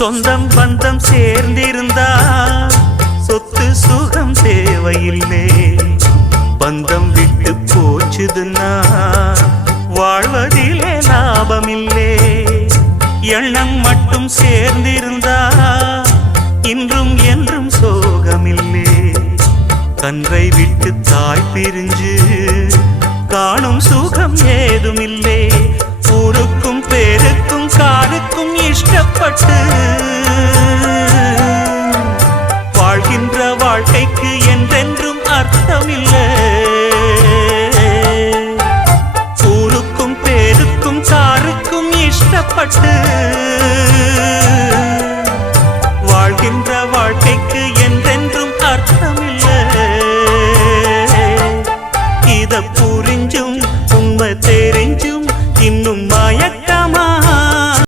சொந்தம் பந்தம் சேர்ந்திருந்தா சொத்து சுகம் தேவையில்லை. பந்தம் விட்டு போச்சுதுன்னா வாழ்வதிலே லாபமில்லை. எண்ணம் மட்டும் சேர்ந்திருந்தா இன்றும் என்றும் சோகமில்லை. கன்றை விட்டு தாய் பிரிஞ்சு காணும் சுகம் ஏதுமில்லை. ஊருக்கும் பேருக்கும் காருக்கும் இஷ்டப்பட்டு வாழ்கின்ற வாழ்க்கைக்கு என்றென்றும் அர்த்தமில்லை. ஊருக்கும் பேருக்கும் காருக்கும் இஷ்டப்பட்டு